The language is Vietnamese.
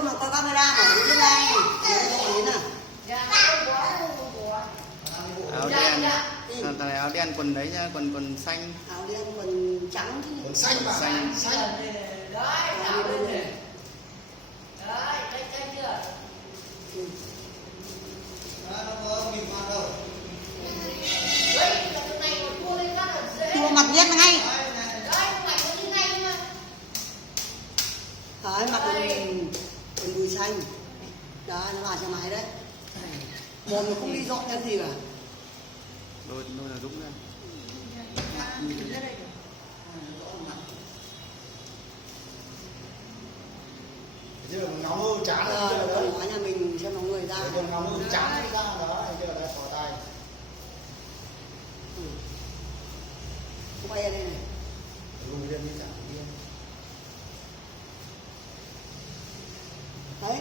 chung là có camera ở dưới này. Đấy nè. Áo đen, thằng này áo đen, quần đấy nhá, quần xanh. Áo đen quần trắng chứ. Quần xanh mà. Xanh. Đấy, áo đen này. Đấy, thấy chưa? Nó có nghìn mặt đâu. Đấy, cái này mà cua lên rất là dễ. Chua mặt biết ngay. Đấy, mày có như ngay mà. Đấy, mặt quần đùi xanh. Đó, nó vào xe máy đấy. Mồm nó không đi dọn cái gì cả. Đôi là Dũng nha. Giờ ngóng hưu chán Đó, rồi đó, đấy. nói nhà mình xem nó người ra. Giờ ngóng hưu chán ra đó, giờ đây khỏi tay. Quay ở đây này. Lùi lên đi chẳng đi. Đấy,